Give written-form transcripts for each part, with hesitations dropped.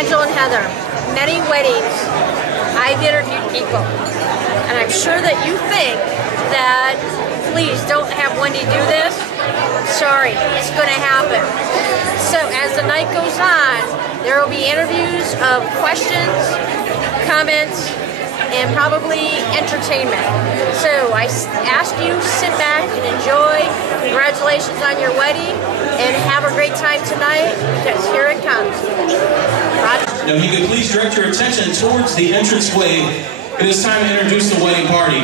Angela and Heather, many weddings, I've interviewed people, and I'm sure that you think that, please don't have Wendy do this. Sorry, it's going to happen. So as the night goes on, there will be interviews of questions, comments, and probably entertainment. So I ask you, sit back and enjoy. Congratulations on your wedding, and have a great time tonight, because here it comes. Now, if you could please direct your attention towards the entranceway. It is time to introduce the wedding party.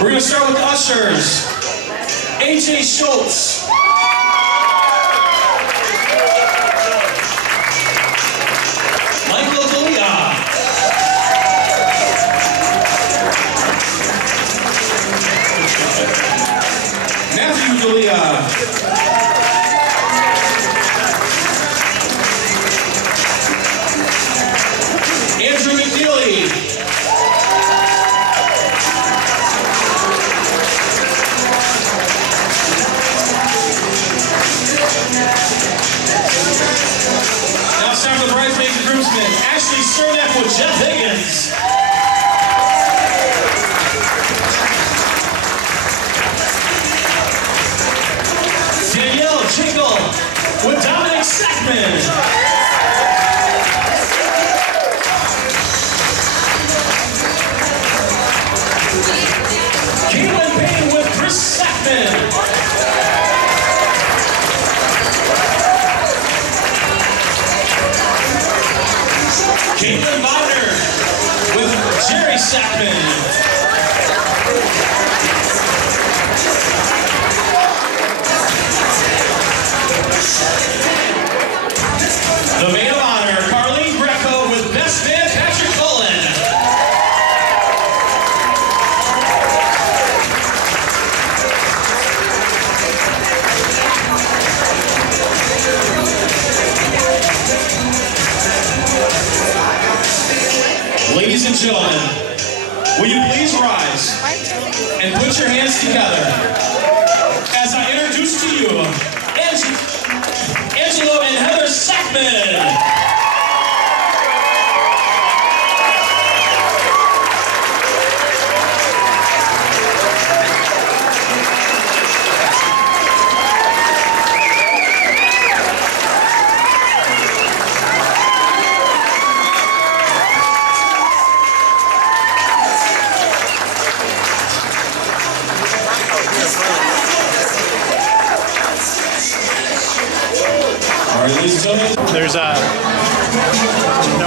We're going to start with ushers. A.J. Schultz. Michael Goya. Matthew Goya. Andrew McNeely. Now it's time for the bridesmaids and groomsmen. Ashley Cernak with Jeff Higgins. Danielle Jingle with Dominic Sackman. Caitlin Payne with Chris Sackman. Caitlin Bonner with Jerry Sackman. The maid of honor, Carlene Greco with best man Patrick Cullen. Ladies and gentlemen, will you please rise and put your hands together as I introduce to you Angelo and Heather Sackman. There's no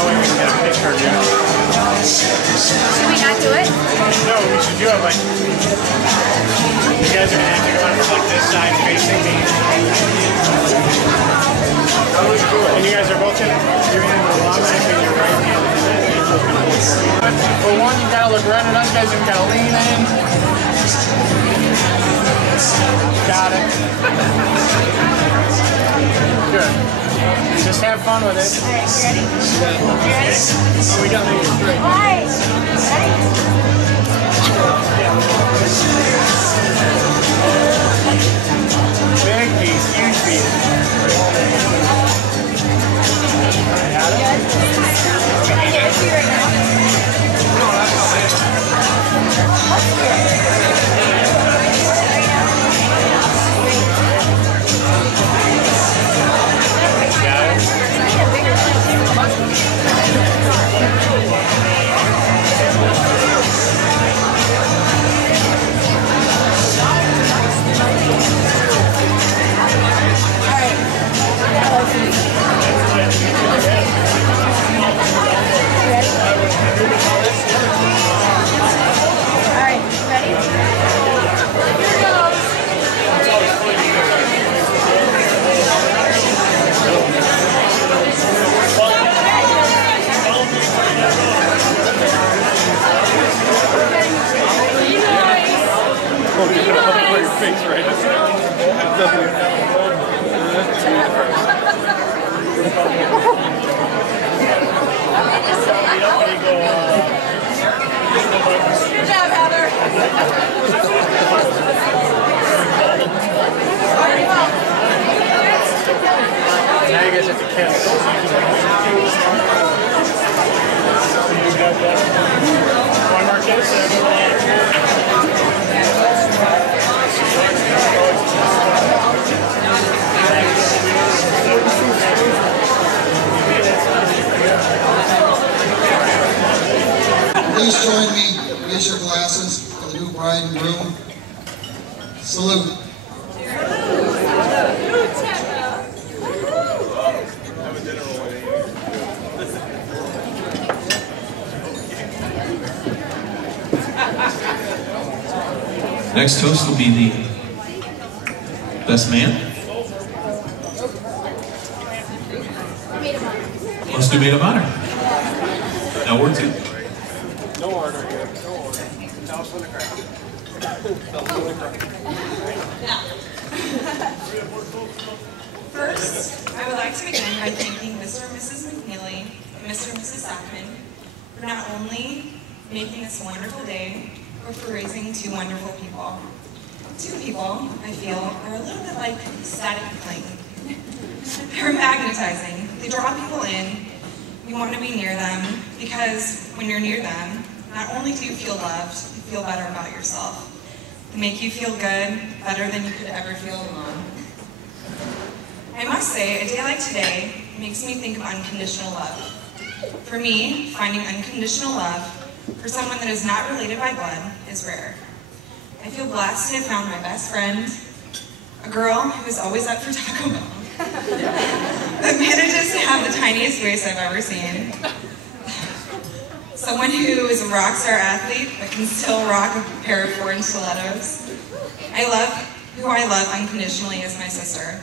way we can get a picture, dude. Should we not do it? No, we should do it, but you guys are going to have to come from like this side facing me. And you guys are both going to your hand to the long knife and your right hand. For one, you got to look right at us guys, you got to lean in. Got it. Good. Just have fun with it. Alright, you ready? You ready? Oh, we got to make it straight. Alright, Big piece, huge piece. Got it? Can I get it to you right now? Good job, Heather. Very well. Salute. Next toast will be the best man. Let's do maid of honor. Now we're two. No order here. No order. Tell us when to crack. First, I would like to begin by thanking Mr. and Mrs. McNeely and Mr. and Mrs. Sackman for not only making this a wonderful day, but for raising two wonderful people. Two people, I feel, are a little bit like static cling. They're magnetizing. They draw people in. You want to be near them because when you're near them, not only do you feel loved, you feel better about yourself. They make you feel good, better than you could ever feel alone. I must say, a day like today makes me think of unconditional love. For me, finding unconditional love for someone that is not related by blood is rare. I feel blessed to have found my best friend, a girl who is always up for Taco Bell, that manages to have the tiniest waist I've ever seen. Someone who is a rock star athlete but can still rock a pair of 4-inch stilettos. Who I love unconditionally is my sister.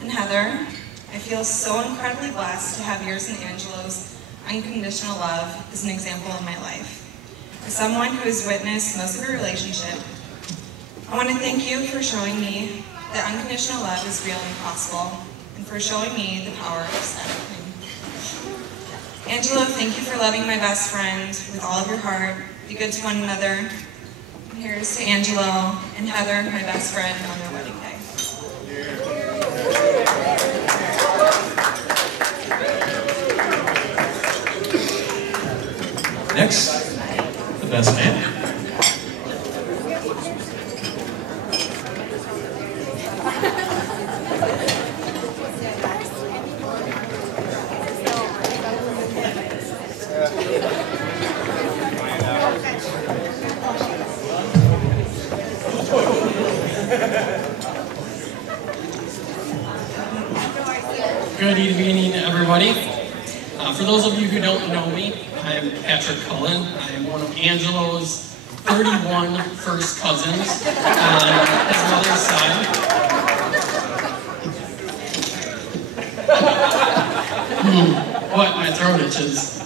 And Heather, I feel so incredibly blessed to have yours and Angelo's unconditional love as an example in my life. As someone who has witnessed most of your relationship, I want to thank you for showing me that unconditional love is real and possible, and for showing me the power of static cling. Angelo, thank you for loving my best friend with all of your heart. Be good to one another. Here's to Angelo and Heather, my best friend, on their wedding day. Next, the best man. Good evening, everybody. For those of you who don't know me, I am Patrick Cullen. I am one of Angelo's 31 first cousins on his mother's side. What? My throat itches.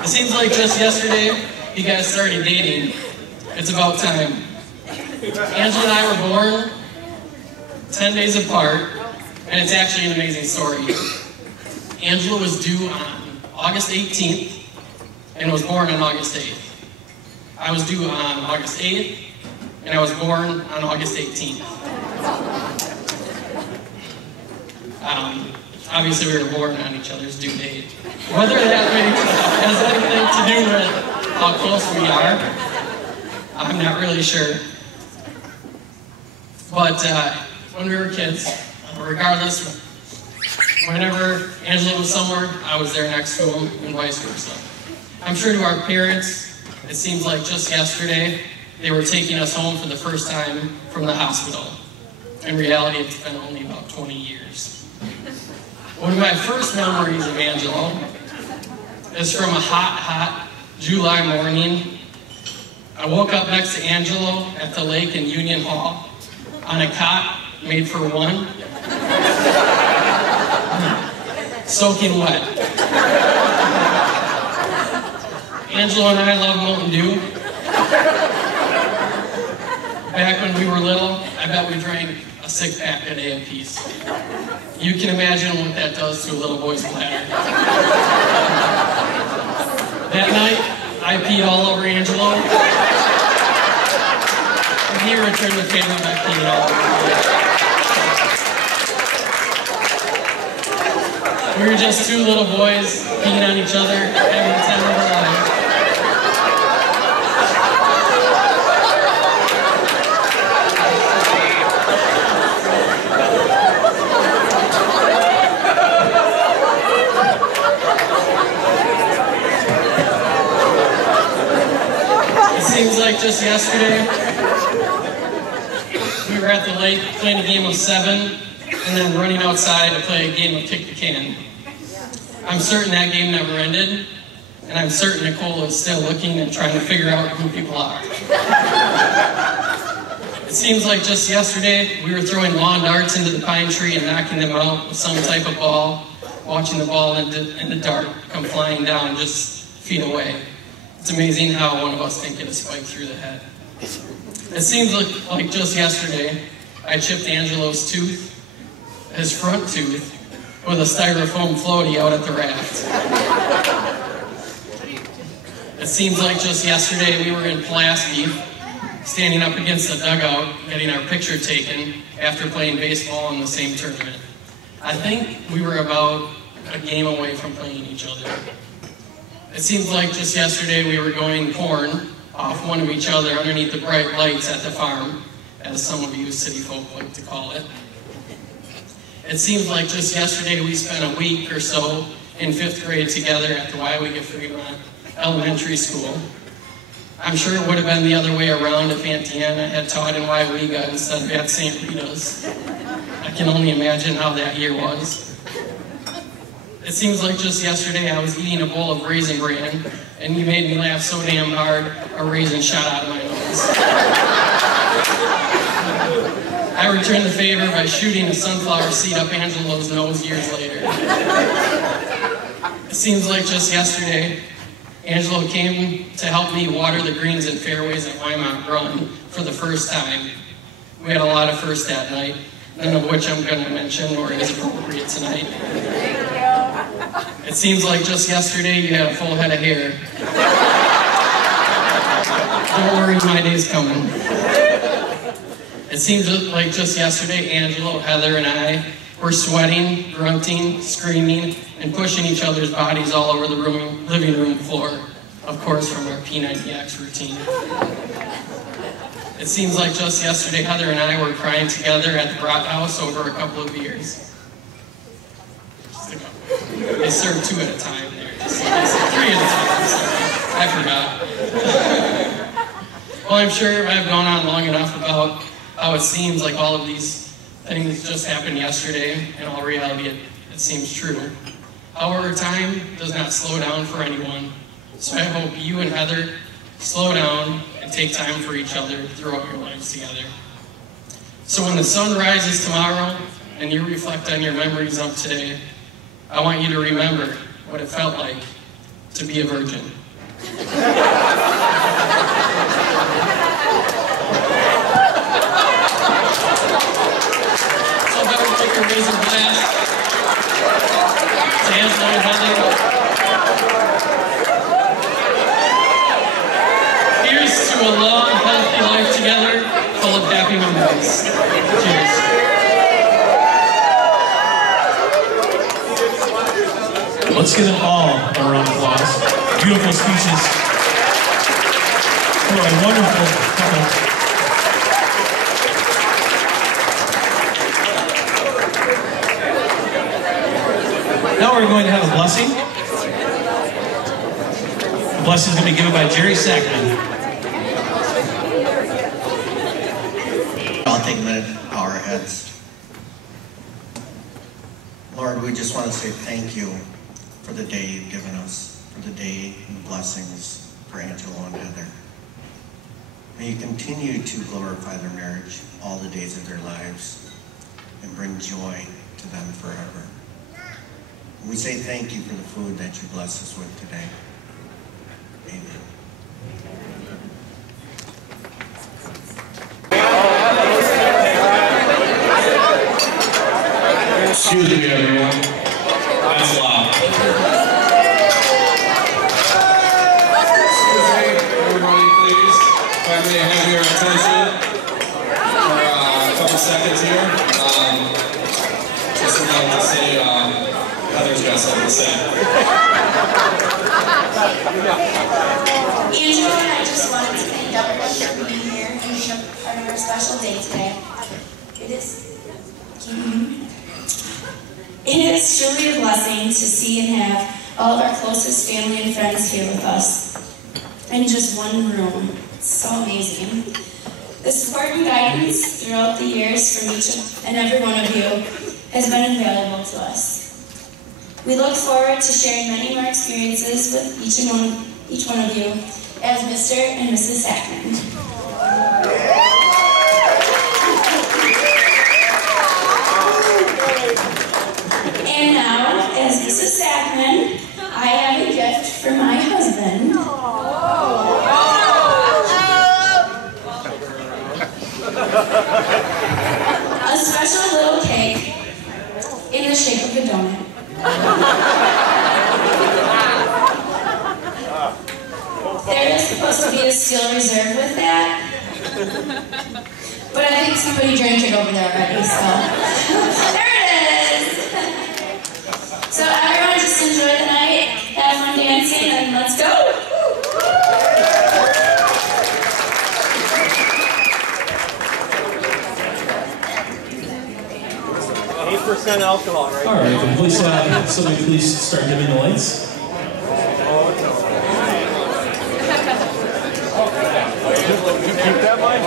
It seems like just yesterday you guys started dating. It's about time. Angela and I were born 10 days apart, and it's actually an amazing story. Angela was due on August 18th and was born on August 8th. I was due on August 8th and I was born on August 18th. Obviously we were born on each other's due date. Whether that has anything to do with how close we are, I'm not really sure. But when we were kids, regardless, whenever Angela was somewhere, I was there next to him, and vice versa. I'm sure to our parents, it seems like just yesterday, they were taking us home for the first time from the hospital. In reality, it's been only about 20 years. One of my first memories of Angelo is from a hot July morning. I woke up next to Angelo at the lake in Union Hall on a cot made for one, soaking wet. Angelo and I love Mountain Dew. Back when we were little, I bet we drank a 6-pack a day apiece. You can imagine what that does to a little boy's bladder. That night, I peed all over Angelo, and he returned the favor by peeing all over me. We were just two little boys peeing on each other, having the time of our lives. Seems like just yesterday, we were at the lake playing a game of 7 and then running outside to play a game of kick the can. I'm certain that game never ended, and I'm certain Nicole is still looking and trying to figure out who people are. It seems like just yesterday, we were throwing lawn darts into the pine tree and knocking them out with some type of ball, watching the ball and the dart come flying down just feet away. It's amazing how one of us can get a spike through the head. It seems like just yesterday, I chipped Angelo's tooth, his front tooth, with a styrofoam floaty out at the raft. It seems like just yesterday we were in Pulaski, standing up against the dugout, getting our picture taken after playing baseball in the same tournament. I think we were about a game away from playing each other. It seems like just yesterday we were going corn off one of each other underneath the bright lights at the farm, as some of you city folk like to call it. It seems like just yesterday we spent a week or so in 5th grade together at the Waiwega Fremont Elementary School. I'm sure it would have been the other way around if Aunt Deanna had taught in Waiwega instead of at St. Rita's. I can only imagine how that year was. It seems like just yesterday I was eating a bowl of Raisin Bran, and you made me laugh so damn hard, a raisin shot out of my nose. I returned the favor by shooting a sunflower seed up Angelo's nose years later. It seems like just yesterday, Angelo came to help me water the greens and fairways at Wymont Run for the first time. We had a lot of firsts that night, none of which I'm going to mention or is appropriate tonight. It seems like just yesterday you had a full head of hair. Don't worry, my day's coming. It seems like just yesterday Angelo, Heather, and I were sweating, grunting, screaming, and pushing each other's bodies all over the living room floor, of course from our P90X routine. It seems like just yesterday Heather and I were crying together at the Brat House over a couple of beers. They served 2 at a time there. Just 3 at a time. I forgot. Well, I'm sure I've gone on long enough about how it seems like all of these things just happened yesterday. In all reality, it seems true. However, time does not slow down for anyone. So I hope you and Heather slow down and take time for each other throughout your lives together. So when the sun rises tomorrow and you reflect on your memories of today, I want you to remember what it felt like to be a virgin. So better take your razor glass to Angelo and Heather. Here's to a long, healthy life together, full of happy memories. Cheers. Let's give them all a round of applause. Beautiful speeches for a wonderful couple. Now we're going to have a blessing. The blessing is going to be given by Jerry Sackman. I'll take a minute to bow our heads. Lord, we just want to say thank you for the day you've given us, for the day and blessings for Angelo and Heather. May you continue to glorify their marriage all the days of their lives and bring joy to them forever. And we say thank you for the food that you bless us with today. Amen. Excuse me, everyone. That's loud. Excuse me, everybody, please. If I may have your attention for a couple seconds here. Just would like to say, Heather's got something to say. Angelo and I just wanted to thank everyone for being here and being a part of our special day today. It is truly a blessing to see and have all of our closest family and friends here with us in just one room so amazing. The support and guidance throughout the years from each and every one of you has been invaluable to us. We look forward to sharing many more experiences with each one of you as Mr. and Mrs. Sackman. And now, as Mrs. Sackman, I have a gift for my husband. A special little cake in the shape of a donut. There is supposed to be a steel reserve with that, but I think somebody drank it over there already, so there it is! So everyone just enjoy the night, have fun dancing, and let's go! 8% alcohol, right? All right, then please, somebody please start dimming the lights. Keep that mic.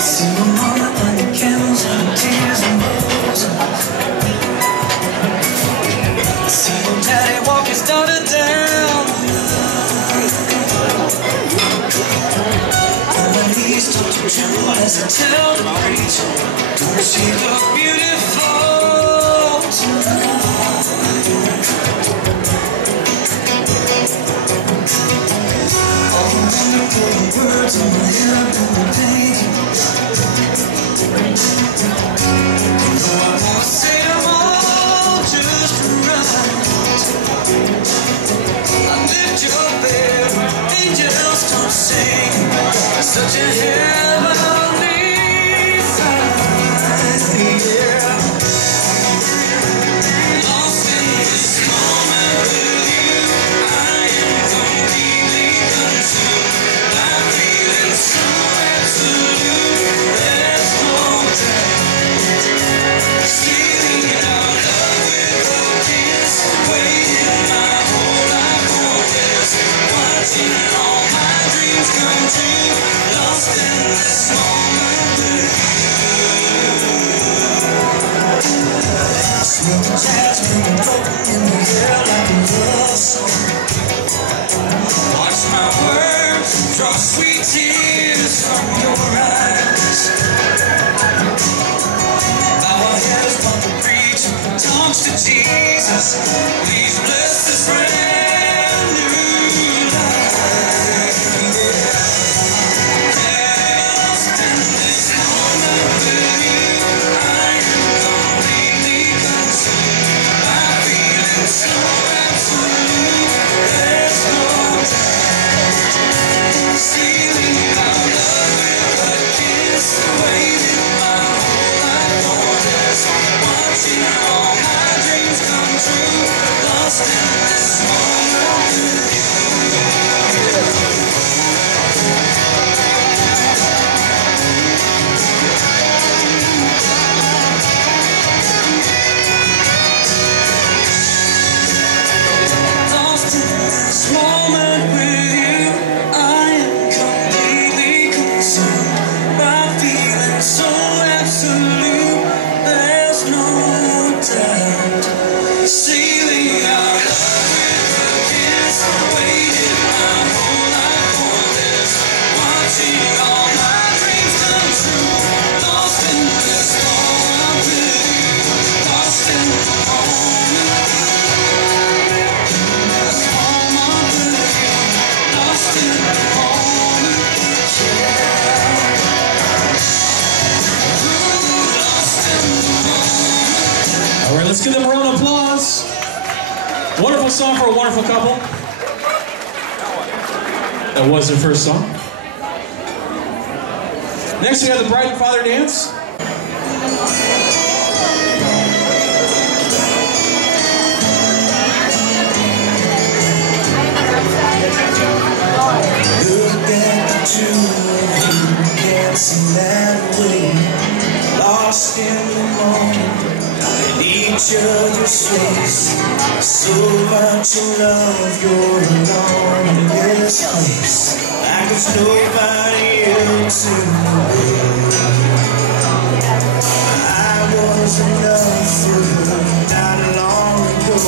Single mama under candles and tears and blows. Single daddy walk his daughter down. On my knees talk to tremble as I tell the preacher, don't she look beautiful tonight? All the wonderful words on my head on the page. You know I wanna say them all just right. I lift your bed, angels don't sing. Such a heavenly sight, yeah. Lost in this moment with you, I am completely consumed by feeling so absolute. There's no doubt. Stealing our love with a kiss, waiting my whole life for this, watching all my dreams come true. Lost in this moment with you. Sweet jasmine broken in the air like a love song. Watch my words draw sweet tears from your eyes. Bow our heads while the preacher talks to Jesus. Please bless this brand new life. Lost in this moment with you, I am completely consumed by feeling so absolute. There's no doubt. Stealing our love with a kiss, waiting my whole life for this, watching all my dreams come true. Lost in this moment with you. Lost in this moment with you, I am completely consumed by feeling so absolute. There's no doubt. Stealing our love with a kiss, waiting my whole life for this, watching all my dreams come true. Lost in this moment with you, lost in the moment. This moment with you, lost in the moment. Yeah. Lost in the moment. All right, let's give them a round of applause. Wonderful song for a wonderful couple. That was their first song. Next, we have the bride and father dance. each other's face. So much in love, you're alone in this place. Like there's nobody else in the world. I was enough for her not long ago.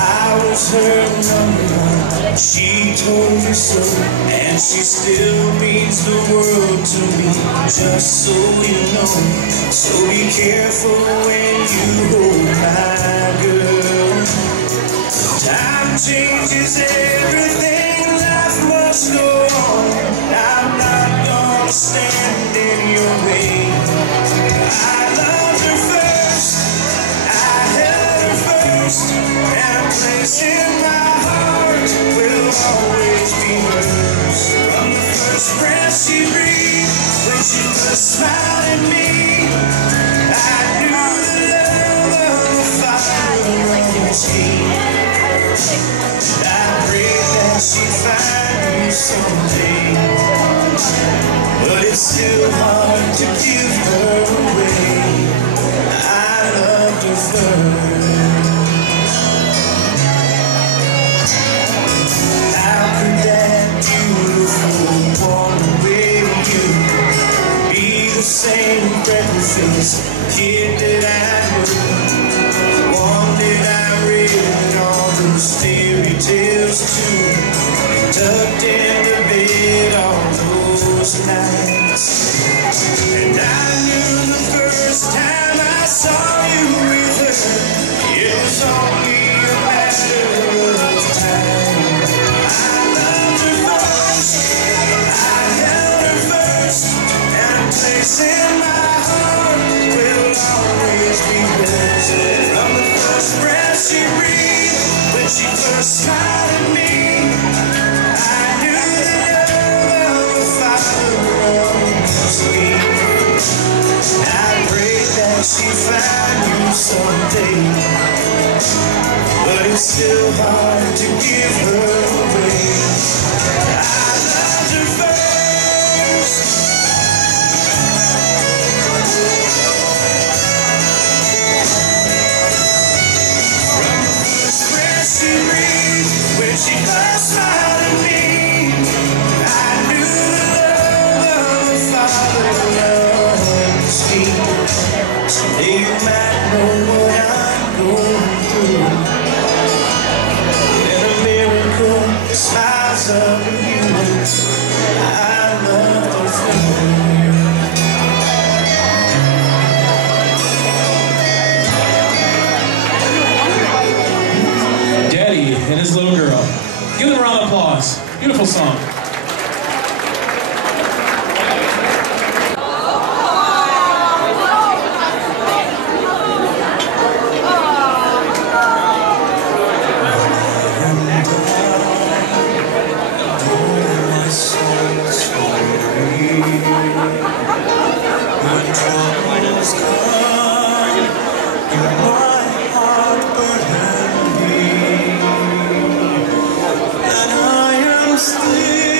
I was her number, she told me so. And she still means the world to me, just so you know. So be careful when you hold my girl. Time changes everything, life must go on. I'm not gonna stand in your way. I loved her first, I held her first, and a place in my heart will always be hers. From the first breath she breathed, when she first smiled at me, I knew the love of the Father was here. I pray that she'd find you someday, but it's still hard to give her away. I loved her first. How could that beautiful woman with you be the same freckle-faced kid that I knew? One that I read all those fairy tales too, tucked into bed all those nights. And I knew the first time I saw you with her, it was only a matter of time. I loved her first, I held her first, and a place in my heart will always be hers. From the first breath she breathed, when she first smiled at me, I knew the love of the Father was here. I pray that she find you someday, but it's still hard to give her away. I loved her first. From the first breath she breathed, when she first smiled at me, I knew the love of the Father was here. Someday you might know what I'm going through, and a miracle smiles up at you. I love the feeling. Daddy and his little girl. Give them a round of applause. Beautiful song. And I am still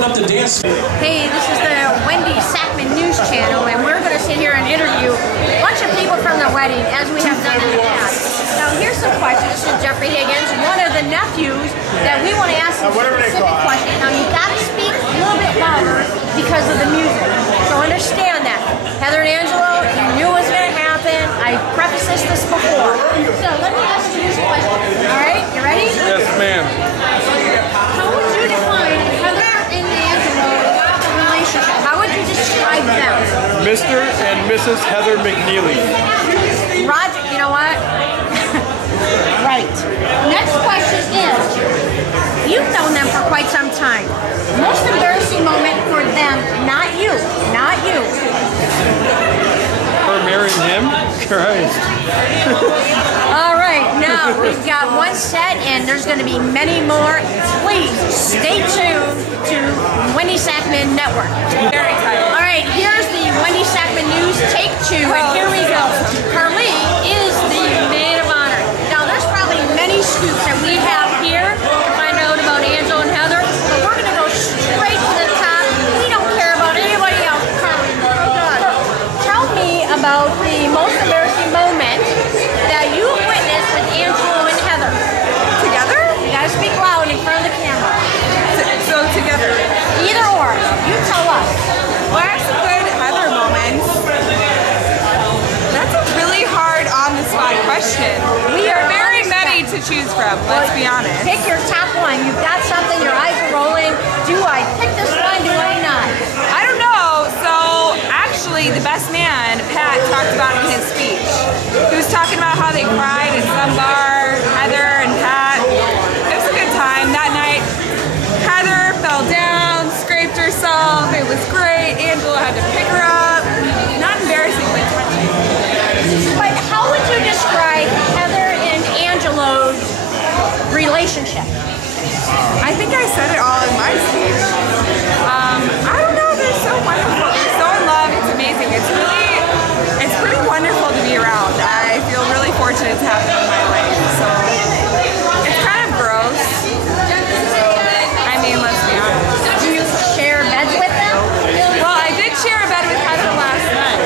open up the dance. Hey, this is the Wendy Sackman News Channel, and we're going to sit here and interview a bunch of people from the wedding, as we have done in the past. Now, here's some questions to Jeffrey Higgins, one of the nephews, that we want to ask some specific questions. Now, you got to speak a little bit louder because of the music, so understand that. Heather and Angelo, you knew it was going to happen. I prefaced this before. So, let me ask you this question. All right, you ready? Yes, ma'am. How would you define Heather and Angelo's relationship? How would you describe them? Mr. and Mrs. Heather McNeely. Roger, you know what? Right. Next question is, you've known them for quite some time. Most embarrassing moment for them, not you, not you. For marrying him? Christ. All right, now we've got one set and there's going to be many more. Please stay tuned to Wendy Sackman Network. Very excited. All right, here's the Wendy Sackman News Take 2, and here we go. Carly is the maid of honor. Now, there's probably many scoops that we have here to find out about Angelo and Heather, but we're going to go straight to the top. We don't care about anybody else. Carly, tell me about the most embarrassing moment that you witnessed with Angelo and Heather. Together? You got to speak loud in front of the camera. So together. Either or, you tell us. What are some good Heather moments? That's a really hard on-the-spot question. We are very many to choose from, let's be honest. Pick your top one. You've got something, your eyes are rolling. Do I pick this one? Do I not? I don't know. So actually, the best man, Pat, talked about it in his speech. He was talking about how they cried in some bar, Heather and Pat. It was a good time. That night, Heather fell down, scraped herself. It was great. Angela had to pick her up. Not embarrassing, but touching. But how would you describe Heather and Angelo's relationship? I think I said it all in my speech. I don't know. They're so wonderful. They're so in love. It's amazing. It's pretty wonderful to be around. I feel really fortunate to have them in my life. So it's kind of gross. I mean, let's be honest. Do you share beds with them? Well, I did share a bed with Heather last night,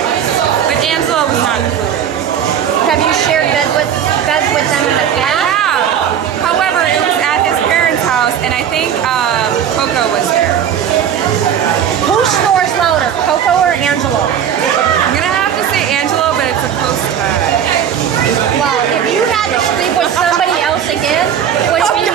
but Angela was not included. Have you shared beds with them in the I past? have. However, it was at his parents' house, and I think Coco was there. Who snores louder, Coco or Angelo? I'm gonna have to say Angelo, but it's a close tie. Well, if you had to sleep with somebody else again, would it be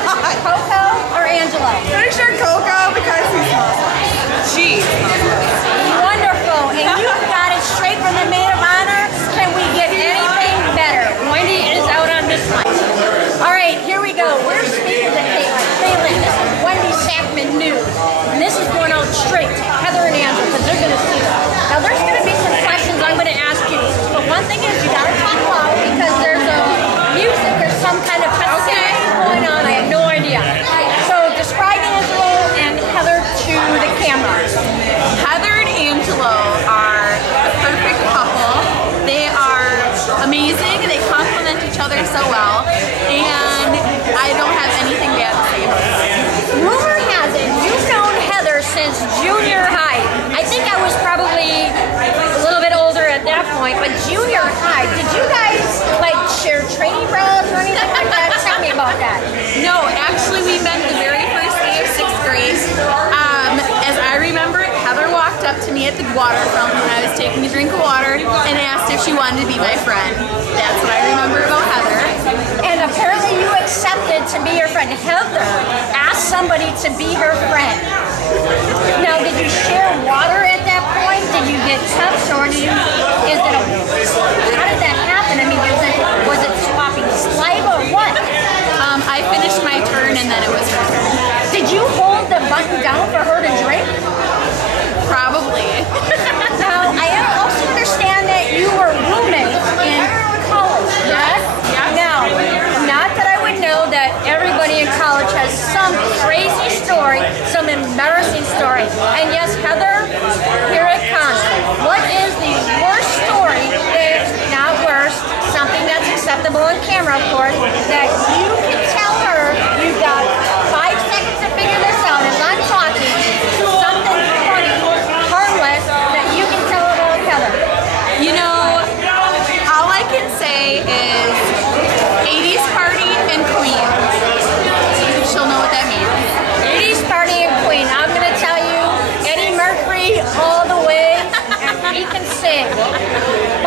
Coco or Angelo? Pretty sure Coco because he smells like. She smells like. Wonderful. And you got it straight from the maid of honor. Can we get anything better? Wendy is out on this one. All right, here we go. We're speaking to Caitlin. Caitlin, this is Wendy Sackman News. And this is going out straight to Heather and Angelo because they're going to see it. Now, there's going to be some questions I'm going to ask you. But one thing is you got to talk loud because there's a music or some kind of festivities going on. I have no idea. So describe Angelo and Heather to the camera. Heather and Angelo are a perfect couple. They are amazing. They complement each other so well. And I don't have anything bad to say about them. Rumor has it you've known Heather since junior high. I think I was probably a little bit older at that point, but junior high. Did you guys like share training bras or anything like that? Tell me about that. No, actually we met the very first day of 6th grade. As I remember it, Heather walked up to me at the water fountain when I was taking a drink of water and asked if she wanted to be my friend. That's what I remember about Heather. And apparently you accepted to be your friend. Heather asked somebody to be her friend. Now, did you share water at that point? Did you get cups or did you, how did that happen? I mean, was it swapping saliva or what? I finished my turn and then it was her turn. Did you hold the button down for her to drink? Probably. Now, I also understand that you were roommates in college, yes? Yeah. Now, not that I would know that everybody in college has some crazy story, some embarrassing story. And yes, Heather, here it comes. What is the worst story, if not worst, something that's acceptable on camera, of course, that you can tell her you've got 5 seconds to figure this out as I'm talking,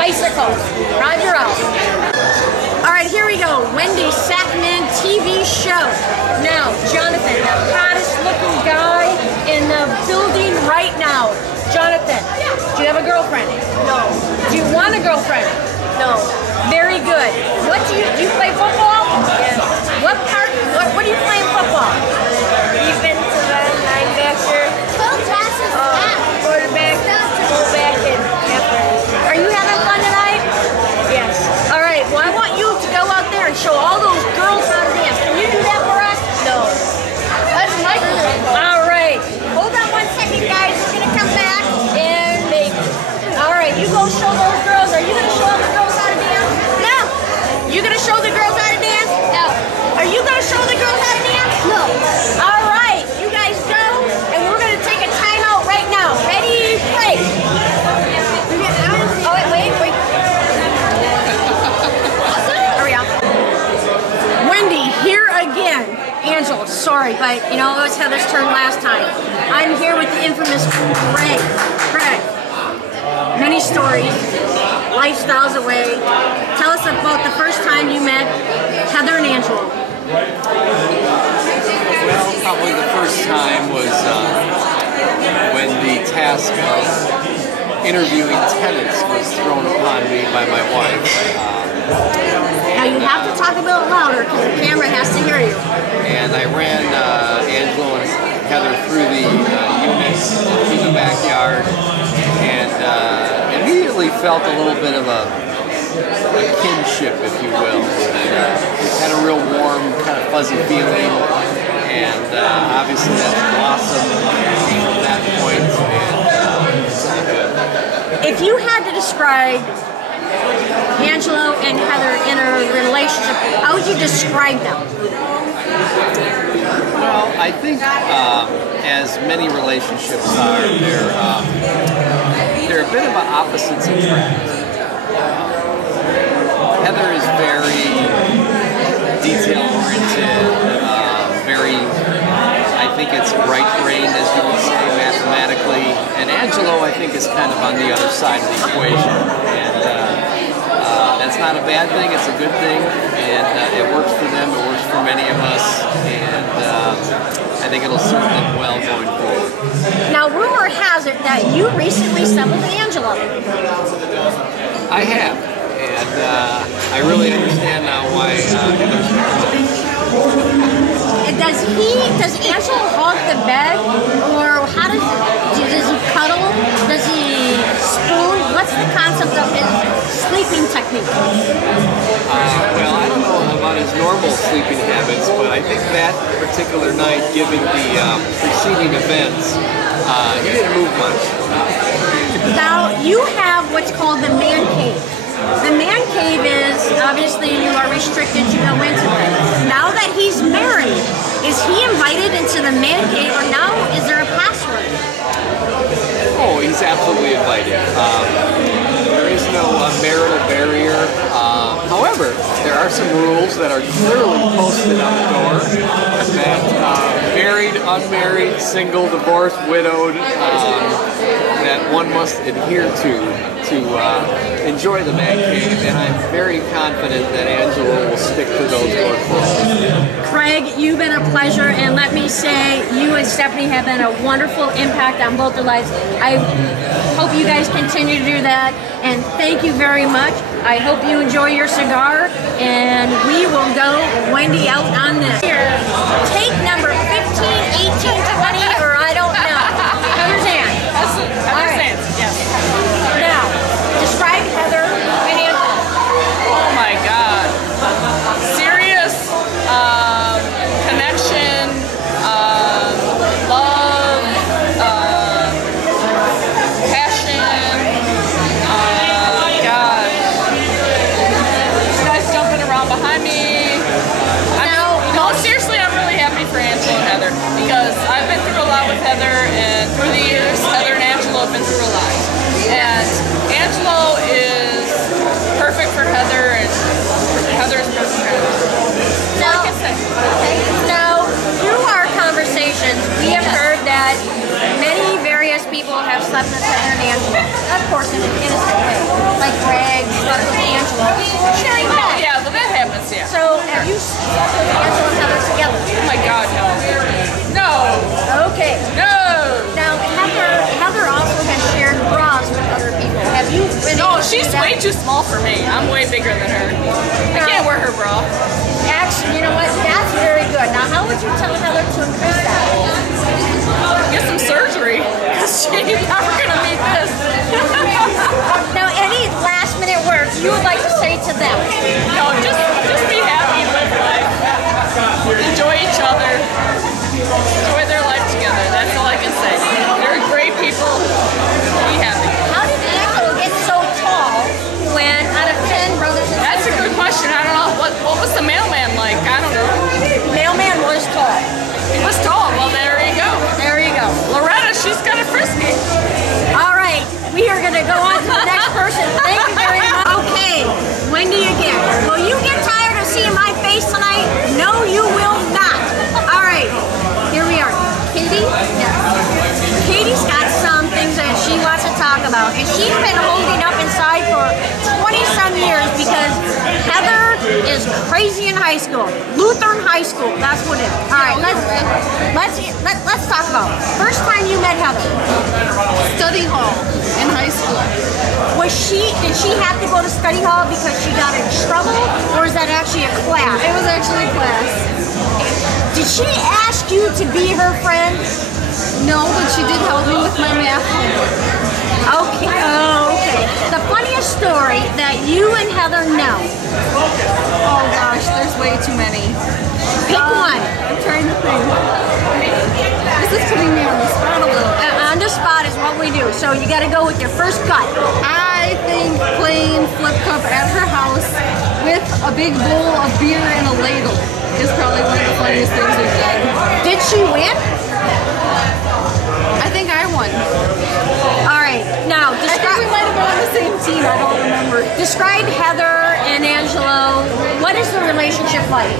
bicycle. Roger out. All right, here we go. Wendy Sackman TV show. Now, Jonathan, the hottest looking guy in the building right now. Jonathan, do you have a girlfriend? No. Do you want a girlfriend? No. Very good. What do you play football? Yes. What do you play in football? Defensive end, linebacker, quarterback, fullback, and halfback. Are you having fun tonight? Yes. All right. Well, I want you to go out there and show all those girls how to dance. Can you do that for us? No. That's my All right. Hold on one second, guys. We're gonna come back and make. All right. You go show those girls. Are you gonna show all the girls how to dance? No. You gonna show the girls how to dance? No. Are you gonna show the girls how to dance? No. All right. You guys go, and we're gonna take a timeout right now. Ready? Play. Oh wait. Hurry up. Wendy, here again. Angela, sorry, but you know, it was Heather's turn last time. I'm here with the infamous Greg. Greg, many stories, lifestyles away. Tell us about the first time you met Heather and Angela. Well, probably the first time was when the task of interviewing tenants was thrown upon me by my wife. Now you have to talk a bit louder because the camera has to hear you. And I ran Angela and Heather through the units, through the backyard, and immediately felt a little bit of a kinship, if you will. And, had a real warm, kind of fuzzy feeling, and obviously that's blossomed from that point, and it's all good. If you had to describe Angela and Heather in a relationship, how would you describe them? Well, I think as many relationships are, they're a bit of opposites attract. Heather is very detail-oriented, very, I think it's right-brained, as you would say, mathematically, and Angelo, I think, is kind of on the other side of the equation, and that's not a bad thing, it's a good thing, and it works for them, it works for many of us, and I think it'll serve them well going forward. Now, rumor has it that you recently slept with Angelo. I have. And I really understand now why Heather's married. Does Angelo hog the bed, or how does he cuddle? Does he spoon? What's the concept of his sleeping technique? Well, I don't know about his normal sleeping habits, but I think that particular night, given the preceding events, he didn't move much. Now, you have what's called the man cave. The man cave is, obviously you are restricted to go into it. Now that he's married, is he invited into the man cave, or now is there a password? Oh, he's absolutely invited. There is no marital barrier. However, there are some rules that are clearly posted on the door that married, unmarried, single, divorced, widowed, that one must adhere to enjoy the man cave, and I'm very confident that Angela will stick to those going forward. Craig, you've been a pleasure, and let me say, you and Stephanie have been a wonderful impact on both their lives. I hope you guys continue to do that, and thank you very much. I hope you enjoy your cigar, and we will go Wendy out on this. Here, take number 15, 18, 20, or I don't know. Heather's hand. Heather's hand, yes. Now, describe Heather and Angela. Oh my God. Serious connection, love, passion. God. You guys jumping around behind me. Seriously, I'm really happy for Angela and Heather because I've been through a lot with Heather, and through the years, Heather and Angela have been through a lot. And Angelo is perfect for Heather, and Heather is perfect for Heather. Now, now, through our conversations, we have heard that many various people have slept with Heather and Angela. Of course, in an innocent way. Like Greg slept with Angela. Sharing that. Yeah, well, that happens, yeah. So, have you slept with Angela and Heather together? Oh my God, no. No. Okay. No. Now, Heather also has shared bras with other people. Have you been No, able to she's do that? way too small for me. I'm way bigger than her. I can't wear her bra. Actually, you know what? That's very good. Now, how would you tell Heather to increase that? Get some surgery, because she's never going to meet this. Now, any last minute words you would like to say to them? No, just be happy, live life. Enjoy each other. Enjoy their life together. That's all I can say. They're great people. Be happy. How did Angela get so tall when out of 10 brothers and sisters? That's a good question. I don't know. What was the mailman like? I don't know. Mailman was tall. He was tall. Well, there you go. There you go. Loretta, she's kind of frisky. All right. We are going to go on to the next person. Thank you very much. Okay. Wendy again. Will you get tired of seeing my face tonight? No, you will not. All right. Here we are. Katie? Yes. Katie's got some things that she wants to talk about. And she's been holding up inside for 20-some years because Heather is crazy in high school. Lutheran High School. That's what it is. All right. Let's talk about it. First time you met Heather? Study hall in high school. Did she have to go to study hall because she got in trouble, or is that actually a class? It was actually a class. Did she ask you to be her friend? No, but she did help me with my math homework. Okay. Okay. The funniest story that you and Heather know? Oh gosh, there's way too many. Pick one. I'm trying to think. This is putting me on the spot a little bit. On the spot is what we do, so you got to go with your first gut. I think playing flip cup at her house with a big bowl of beer and a ladle is probably one of the funniest things we've done. Did she win? I think I won. All right. Now, I think we might have been on the same team. I don't remember. Describe Heather and Angelo. What is the relationship like?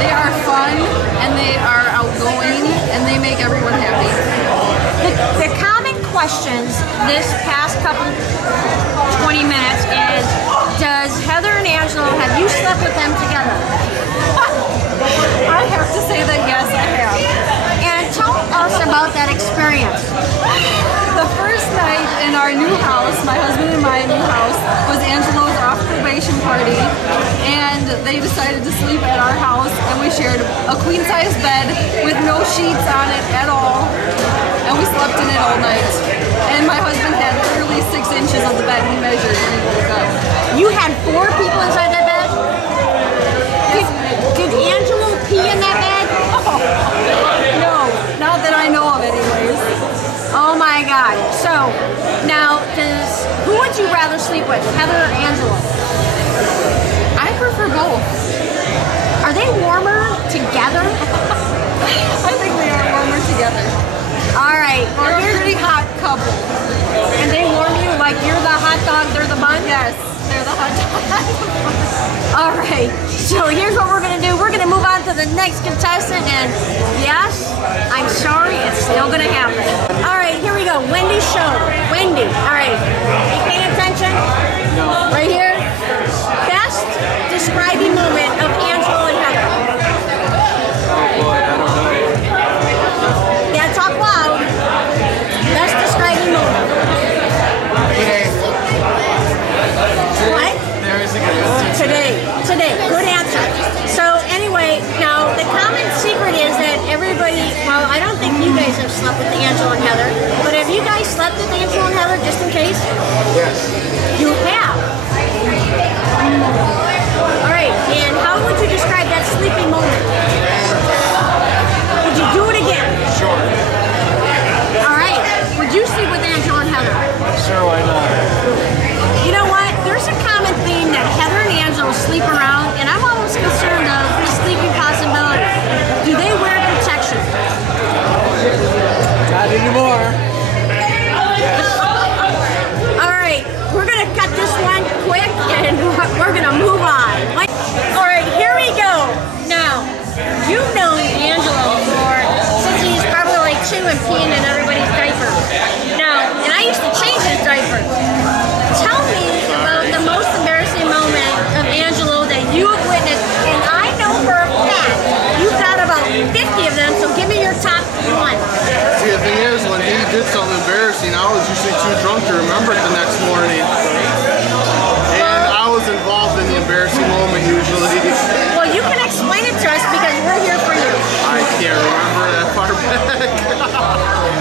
They are fun, and they are outgoing, and they make everyone happy. The common questions this past couple 20 minutes is, does Heather and Angelo, have you slept with them together? I have to say that yes, I have. And tell us about that experience. The first night in our new house, my husband and my new house, was Angelo's off probation party, and they decided to sleep at our house, and we shared a queen-size bed with no sheets on it at all, and we slept in it all night. And my husband had literally 6 inches of the bed he measured when he woke up. You had 4 people inside that bed? Did Angelo pee in that bed? Oh, no, not that I know of anyways. Oh my God. So, now, who would you rather sleep with, Heather or Angelo? I prefer both. Are they warmer together? I think they are warmer together. All right. Well, they're a pretty hot couple. And they warm you like you're the hot dog, they're the bun? Yes, they're the hot dog. All right. So here's what we're going to do. We're going to move on to the next contestant. And yes, I'm sorry, it's still going to happen. All right, here we go. Wendy's show. Wendy. All right. You paying attention? No. Right here. Best describing moment of Angelo and Heather. Oh boy, I don't know. Yeah, talk loud. Best describing moment. What? There is a good answer. Today. Good answer. So anyway, now the common secret is that everybody, well, I don't think you guys have slept with Angelo and Heather, but have you guys slept with Angelo and Heather just in case? Yes. You have. All right, and how would you describe that sleeping moment? Would you do it again? Sure. All right. Would you sleep with Angelo and Heather? Sure, why not? You know what? There's a common theme that Heather and Angelo sleep around, and I'm almost concerned of the sleeping possibility. Do they wear protection? Not anymore. All right, we're going to cut this one quick, and we're going to move on. All right, here we go. Now, you've known Angelo since he's probably like 2 and peeing in everybody's diaper. drunk to remember it the next morning. And I was involved in the embarrassing moment usually. Well, you can explain it to us because we're here for you. I can't remember that far back.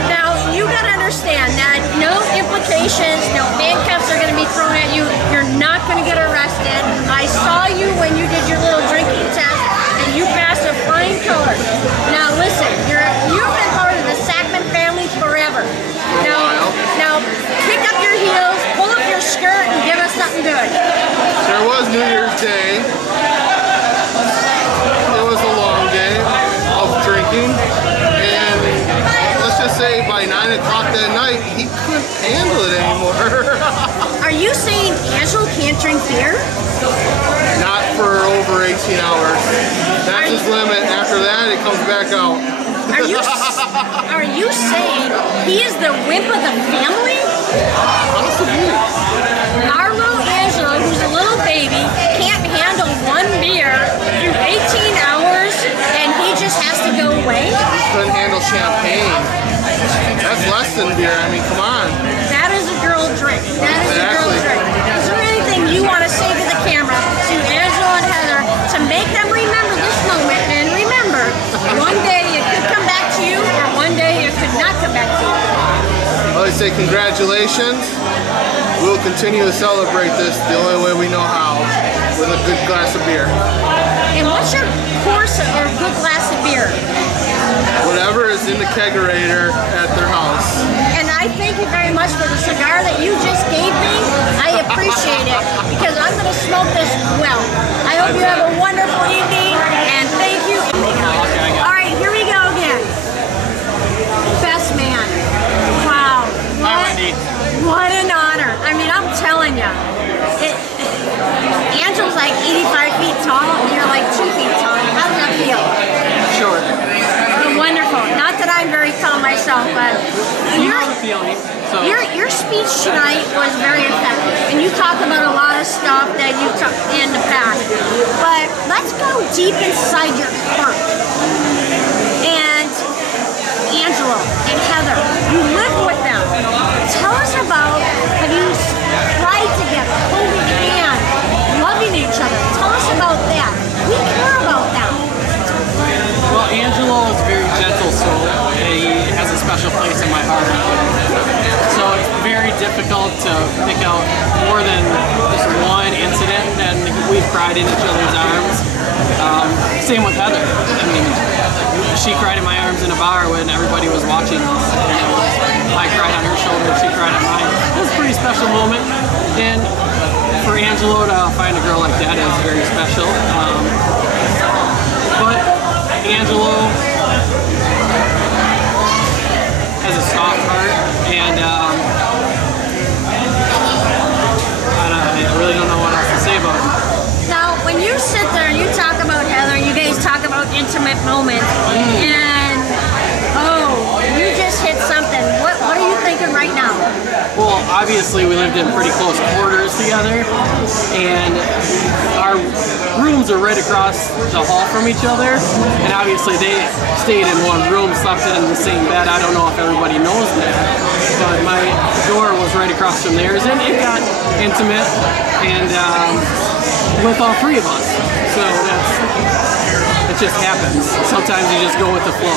Now, you gotta understand that no implications, no handcuffs are gonna be thrown at you. You're not gonna get arrested. I saw you when you did your little drinking test, and you passed with flying colors. Now, listen, you've been part of the Sackman family forever. Now, pick up your heels, pull up your skirt, and give us something good. There was New Year's Day. It was a long day of drinking, and let's just say by 9 o'clock that night, he couldn't handle it anymore. Are you saying Angelo can't drink beer? Not for over 18 hours. That's his limit. After that, it comes back out. Are you saying he is the wimp of the family? Possibly. Our little Angelo, who's a little baby, can't handle one beer through 18 hours, and he just has to go away? He couldn't handle champagne. That's less than beer. I mean, come on. That is a girl drink. That is a girl drink. Is there anything you want to say to the camera, to Angelo and Heather, to make them remember this moment? And remember, one day it could come back to you, or one day it could not come back to you. Well, I say congratulations. We'll continue to celebrate this the only way we know how, with a good glass of beer. And what's your course or good glass of beer? Whatever is in the kegerator at their house. And I thank you very much for the cigar that you just gave me. I appreciate it because I'm going to smoke this well. I hope you have a wonderful evening and thank you. All right, here we go again. Best man. Wow. What an honor. I mean, I'm telling you. Angelo's like 85 feet tall and you're like 2 feet tall. How does that feel? Sure. Wonderful. Not that I'm very tall myself, but your speech tonight was very effective. And you talked about a lot of stuff that you took in the past. But let's go deep inside your heart. And Angelo and Heather, you live with them. Tell us about, have you cried together, holding hands, loving each other? Tell us about that. We care about that. Well, Angelo is a very gentle soul, and he has a special place in my heart. So it's very difficult to pick out more than just one incident, and we've cried in each other's arms. Same with Heather. I mean, she cried in my arms in a bar when everybody was watching us. I cried on her shoulder, she cried on mine. It was a pretty special moment, and for Angelo to find a girl like that is very special. But Angelo has a soft heart, and I really don't know what else to say about him. Now, when you sit there and you talk about Heather, you guys talk about intimate moments, and you just hit something. What are you thinking right now? Well, obviously we lived in pretty close quarters together, and our rooms are right across the hall from each other, and obviously they stayed in one room, slept in the same bed. I don't know if everybody knows that, but my door was right across from theirs, and it got intimate, and with all three of us. So it just happens. Sometimes you just go with the flow.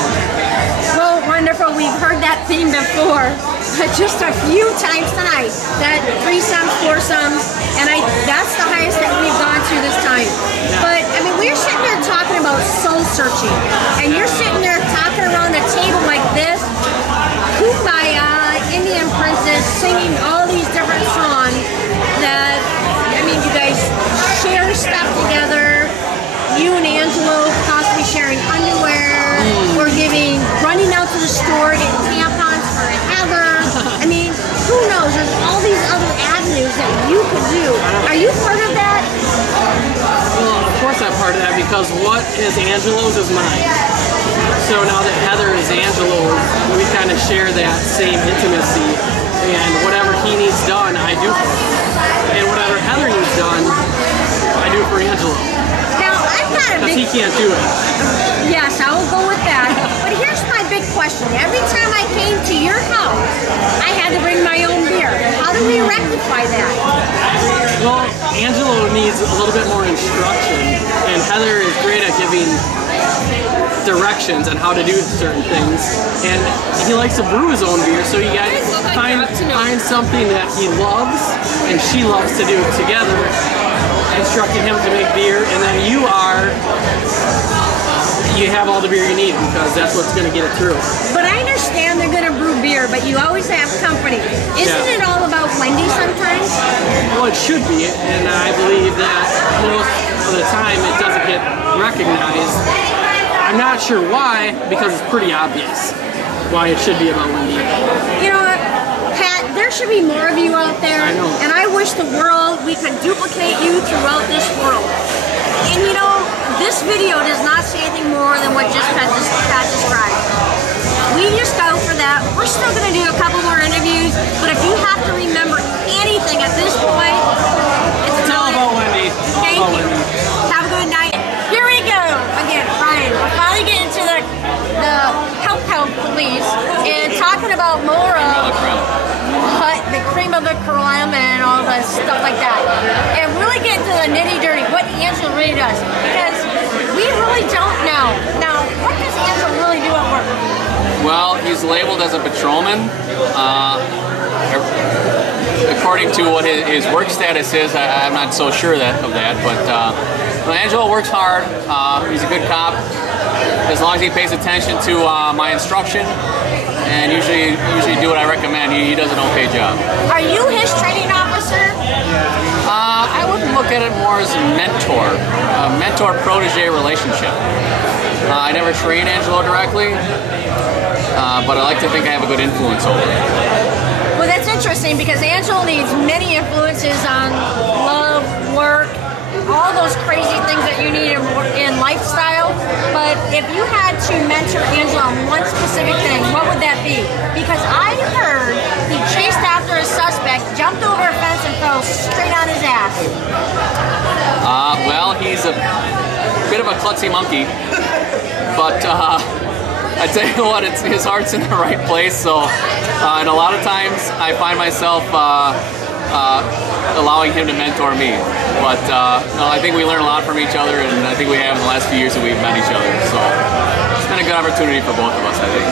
Well, wonderful. We've heard that theme before, but just a few times tonight. That threesomes, foursomes, and that's the highest that we've gone to this time. But, I mean, we're sitting there talking about soul searching, and you're sitting there talking around the table like this, Kumbaya, Indian Princess, singing all these different songs that, I mean, you guys share stuff together. You and Angelo possibly sharing underwear, or running out to the store, getting tampons for Heather. I mean, who knows? There's all these other avenues that you could do. Are you part of that? Well, of course I'm part of that, because what is Angelo's is mine. So now that Heather is Angelo's, we kind of share that same intimacy, and whatever he needs done, I do for him. And whatever Heather needs done, I do for Angelo. Now, I'm not a big... Because he can't do it. Yes, I will go with that. But here's my big question. Every time I came to your house, I had to bring my own beer. How do we rectify that? Well, Angelo needs a little bit more instruction, and Heather is great at giving directions on how to do certain things. And he likes to brew his own beer, so you got to find something that he loves and she loves to do together, instructing him to make beer, and then you have all the beer you need because that's what's going to get it through. But I understand they're going to brew beer, but you always have company. Isn't it all about Wendy sometimes? Well, it should be, and I believe that most of the time it doesn't get recognized. I'm not sure why, because it's pretty obvious why it should be about Wendy. You know what, Pat, there should be more of you out there, I know. And I wish the world, we could duplicate you throughout this world. And you know, this video does not say anything more than what Pat described. We just go for that. We're still going to do a couple more interviews, but if you have to remember anything at this point, it's all about Wendy. Thank you. Have a good night. Here we go. Again, Ryan, we're finally getting to the health police and talking about more of the cream of the creme and all the stuff like that. And really get to the nitty-dirty, what Angelo really does. Because we really don't know. Now, what does Angelo really do at work? Well, he's labeled as a patrolman. According to what his work status is, I'm not so sure of that. But Angelo works hard. He's a good cop. As long as he pays attention to my instruction and usually do what I recommend, he does an okay job. Are you his training officer? I would look at it more as a mentor-protege relationship. I never train Angelo directly, but I like to think I have a good influence over him. Well, that's interesting because Angelo needs many influences on love, work, all those crazy things that you need in lifestyle. But if you had to mentor Angelo on one specific thing, what would that be? Because I heard he chased after a suspect, jumped over a fence, and fell straight on his ass. Well, he's a bit of a klutzy monkey, but I tell you what, his heart's in the right place. So, and a lot of times I find myself allowing him to mentor me. But no, I think we learn a lot from each other, and I think we have in the last few years that we've met each other. So it's been a good opportunity for both of us, I think.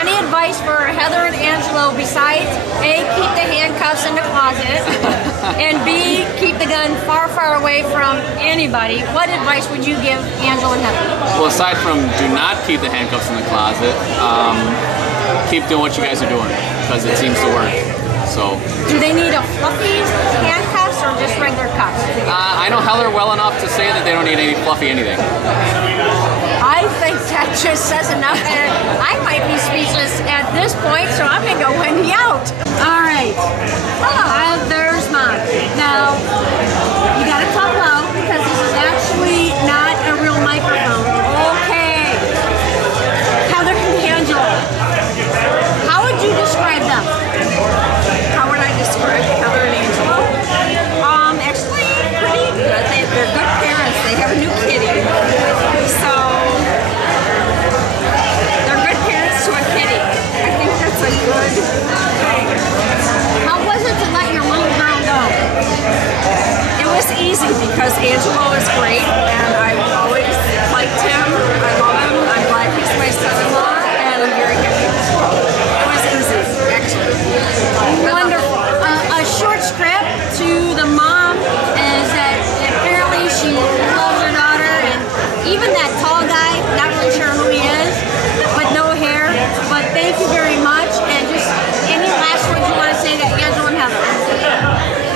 Any advice for Heather and Angelo besides A, keep the handcuffs in the closet, and B, keep the gun far, far away from anybody? What advice would you give Angelo and Heather? Well, aside from do not keep the handcuffs in the closet, keep doing what you guys are doing, because it seems to work. So, do they need a fluffy handcuffs or just regular cuffs? I know Heather well enough to say that they don't need any fluffy anything. I think that just says enough, and I might be speechless at this point, so I'm going to go Wendy out. All right. Hello. There's Mom. Now, you got to talk loud because this is actually not a real microphone. Okay. Heather and Angelo. How would you describe them? How would I describe Heather and Angelo? Actually, pretty good. They're good parents. They have a new kitty. So, they're good parents to a kitty. I think that's a good thing. How was it to let your little girl go? It was easy because Angelo is great, and I've always liked him. I love him. I'm glad he's my son-in-law, and I'm very happy. It was easy, actually. Wonderful. A short script to the mom is that apparently she loves her daughter, and even that tall guy, not really sure who he is, with no hair. But thank you very much, and just any last words you want to say to Angelo and Heather?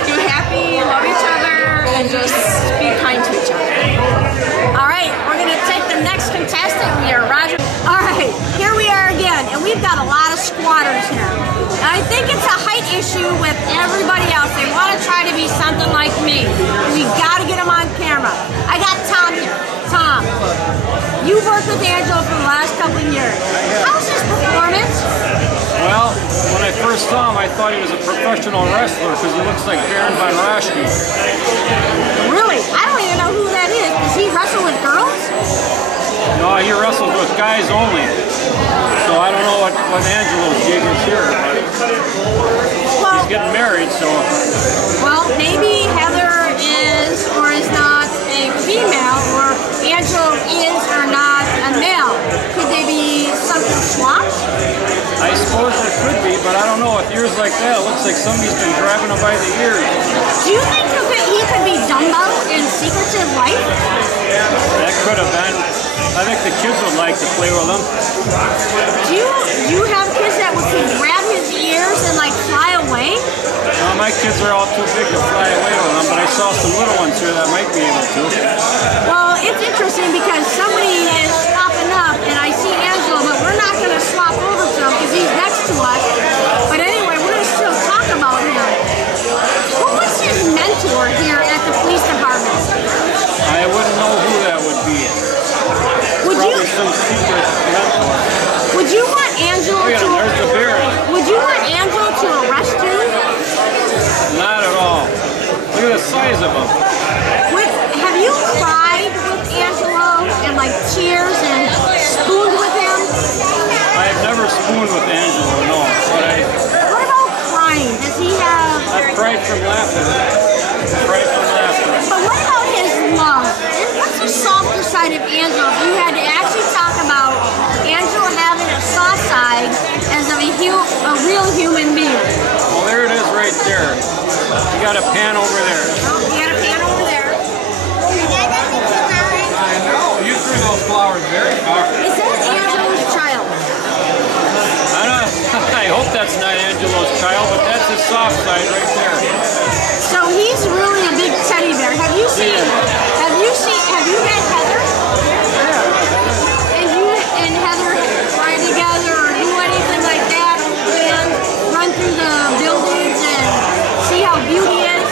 Be happy, love each other, and just be kind to each other. All right, we're going to take the next contestant. We are Roger. All right, here we are again, and we've got a lot of squatters here. I think it's a height issue with everybody else. They want to try to be something like me. We got to get them on camera. I got Tom here. Tom, you've worked with Angelo for the last couple of years. How's his performance? Well, when I first saw him, I thought he was a professional wrestler because he looks like Baron von Raschke. Really? I don't even know who that is. Does he wrestle with girls? No, he wrestles with guys only. So what Angelo's gig is here, but he's getting married, so. Well, maybe Heather is or is not a female, or Angelo is or not a male. Could they be something swapped? I suppose it could be, but I don't know. With ears like that, it looks like somebody's been grabbing him by the ears. Do you think he could be Dumbo in Secretive Life? That could have been. I think the kids would like to play with him. Do you have kids that could grab his ears and like fly away? Well, my kids are all too big to fly away with them, but I saw some little ones here that might be able to. Well, it's interesting because somebody is swapping up, and I see Angelo, but we're not going to swap over to him because he's next to us. But anyway, we're going to still talk about him. Who was his mentor here at the police department? I wouldn't know who that would be. Probably some secret mentor. Would you want Angelo to? There's the Baron. Would you want Angelo to arrest you? Not at all. Look at the size of him. Have you cried with Angelo and like tears and spooned with him? I've never spooned with Angelo, no. But what about crying? Does he have? I've cried from laughter. But what about his love? What's the softer side of Angelo? If you had to actually talk about Angelo having a soft side as of a real human being. Well, there it is right there. You got a pan over there. Oh, you got a pan over there. I know. You threw those flowers very far. Is that Angelo's child? I hope that's not Angelo's child, but that's his soft side right there. So he's really a big teddy bear. Have you met Heather? Yeah. And Heather ride together or do anything like that, and run through the buildings and see how beauty is?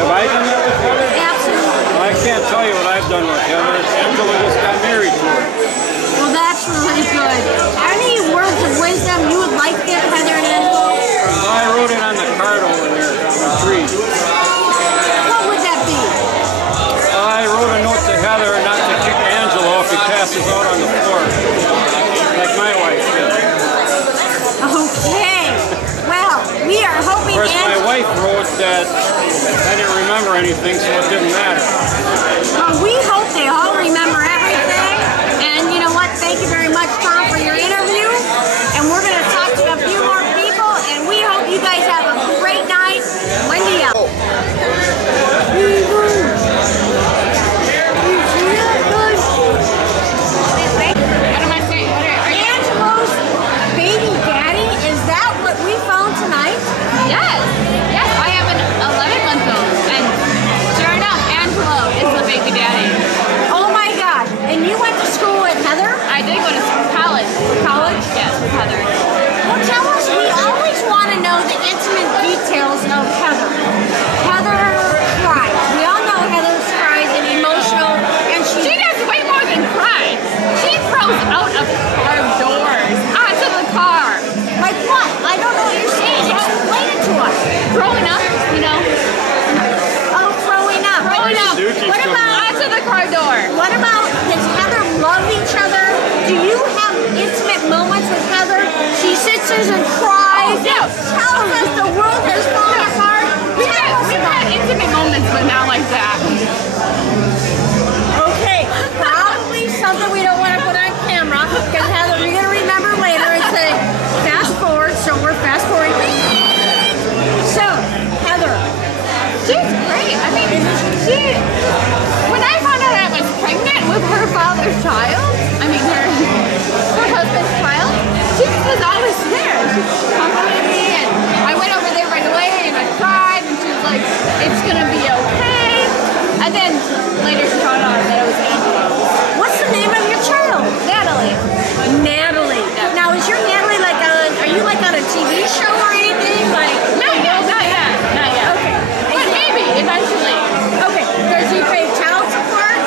Have I done that with Heather? Absolutely. Well, I can't tell you what I've done with Heather. Angelo just got married to her. Well, that's really good. Any words of wisdom you would like to give Heather and Angelo? I wrote it on the card over there on the tree. What would that be? I wrote a note to Heather not to kick Angelo if he passes out on the floor, like my wife did. Okay. Well, we are hoping. Of course, my wife wrote that I didn't remember anything, so it didn't matter. Well, we hope they all remember everything. And you know what? Thank you very much, Tom, for your interview. And we're going to talk to a few more people, and we hope you guys have a great night. Wendy out. What am I saying? Angelo's baby daddy, is that what we found tonight? Yes. Yes, I have an 11-month-old, and sure enough, Angelo is the baby daddy. Oh my God. And you went to school with Heather? I did go to college. College? Yes, with Heather. Well, tell us, we always want to know the intimate details of Heather. Heather cries. We all know Heather cries and emotional, and she does way more than cry. She throws out of car doors, onto the car. Like what? I don't know what you're saying. Explain it to us. Throwing up, you know. Oh, throwing up. Throwing up. What about onto the car door? What about, does Heather love each other? Do you have intimate moments with Heather? She sits there and cries. Oh, yeah. Tells us the world has fallen apart. We've had intimate moments, but not like that. Okay, probably something we don't want to put on camera, because Heather, you're going to remember later and say, fast forward, so we're fast forwarding. So, Heather. She's great. I mean, when I found out I was pregnant with her father's child, her husband's child, she was always there. She comforted me, and I went over there right away, and I cried, and she was like, it's going to be okay. And then later she found out that it was Angelo. What's the name of your child? Natalie. Natalie. Now, is your Natalie are you like on a TV show or anything? Not yet. Okay. But maybe, eventually. Okay. Does he pay child support?